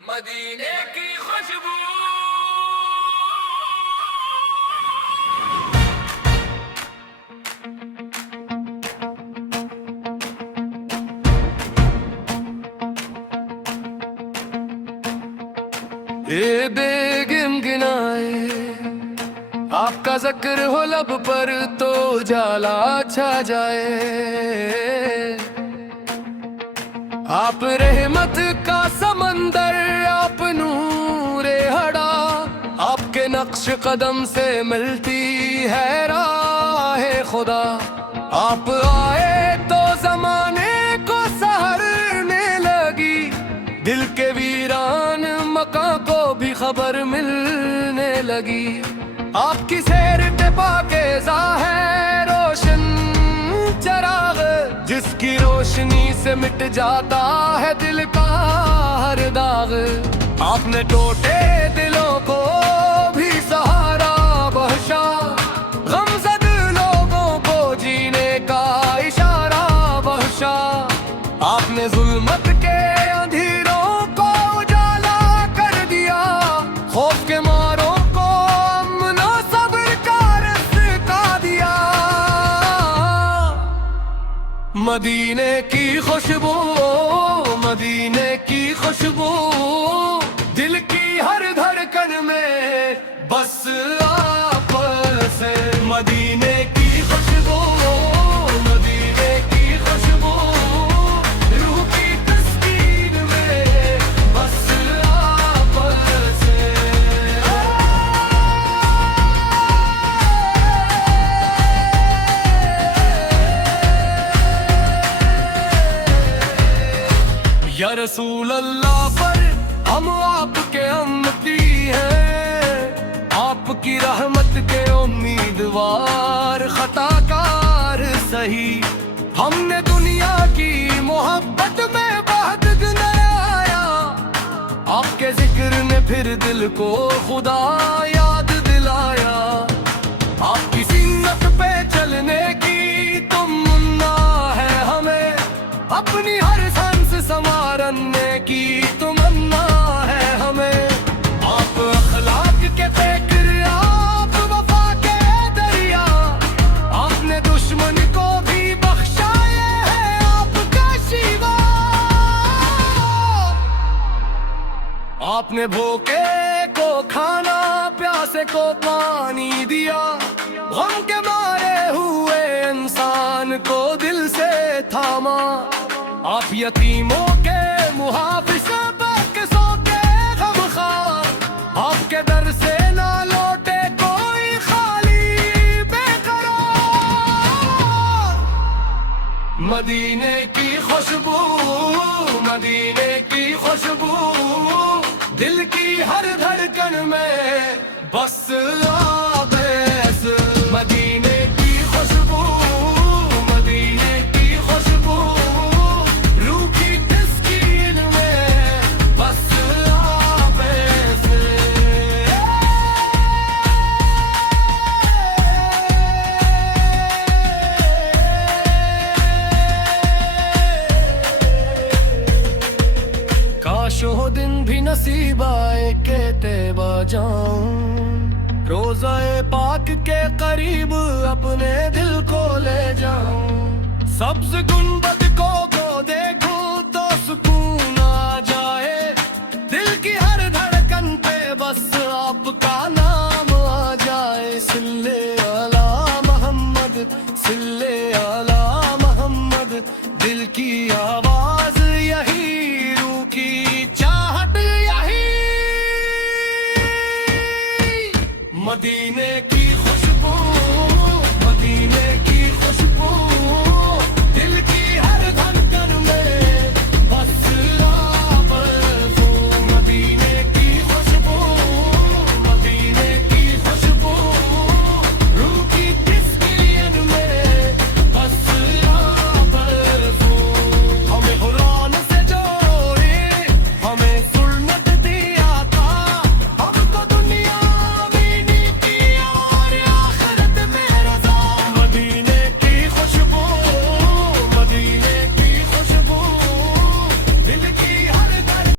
मदीने की खुशबू। ये बेगिन गिनाए आपका जिक्र हो लब पर तो जाला छा जाए। आप रहमत का समंदर, आप नूरे हड़ा, आपके नक्श कदम से मिलती है राह खुदा। आप आए तो जमाने को सहरने लगी, दिल के वीरान मकां को भी खबर मिलने लगी। आपकी सैर पे पाकीज़ा है रोशन चराग, जिसकी रोशनी से मिट जाता है दिल का हर दाग। आपने टूटे दिलों को भी सहारा बख्शा, गमज़द लोगों को जीने का इशारा बख्शा। आपने जुल्मत के अंधेरों को उजाला कर दिया, खौफ के मारों को अमन और सब्र का रास्ता दिया। मदीने की खुशबू, मदीने की खुशबू, दिल की हर धड़कन में बस आप से। मदीने की खुशबू, मदीने की खुशबू, रूह की तस्कीन में बस आप से। या रसूल अल्लाह पर हम आपके उम्मती हैं, आपकी रहमत के उम्मीदवार खताकार सही। हमने दुनिया की मोहब्बत में बहुत गुनाया, आपके जिक्र ने फिर दिल को खुदा याद दिलाया। आपकी सीनत पे चलने की तमन्ना है हमें, अपनी हर सांस संवारने की तमन्ना है हमें। आप अखलाक के फिक्र, आप वफा के दरिया, आपने दुश्मन को भी बख्शा, ये है आपका शिवा। आपने भूखे को खाना, प्यासे को पानी दिया, गम के मारे हुए इंसान को दिल से थामा। आप यतीमों के मुहाफिज, बेकसों के गमखार, आपके दर से ना लौटे कोई खाली बेकरार। मदीने की खुशबू, मदीने की खुशबू, दिल की हर धड़कन में बस आप ऐसे। मदीने की खुशबू, मदीने की खुशबू, रूह की तस्कीन में बस आप ऐसे। काश वो दिन भी नसीब आए के तैबा जाऊं, रोज़ाए पाक के करीब अपने दिल को ले जाऊं। सब्ज गुंबद को देखूं तो सुकून आ जाए, दिल की हर धड़कन पे बस आपका नाम आ जाए। सिल्ले अला मोहम्मद, सिल्ले अला मोहम्मद, दिल की आवाज यही, रूह की चाहत यही। मदीने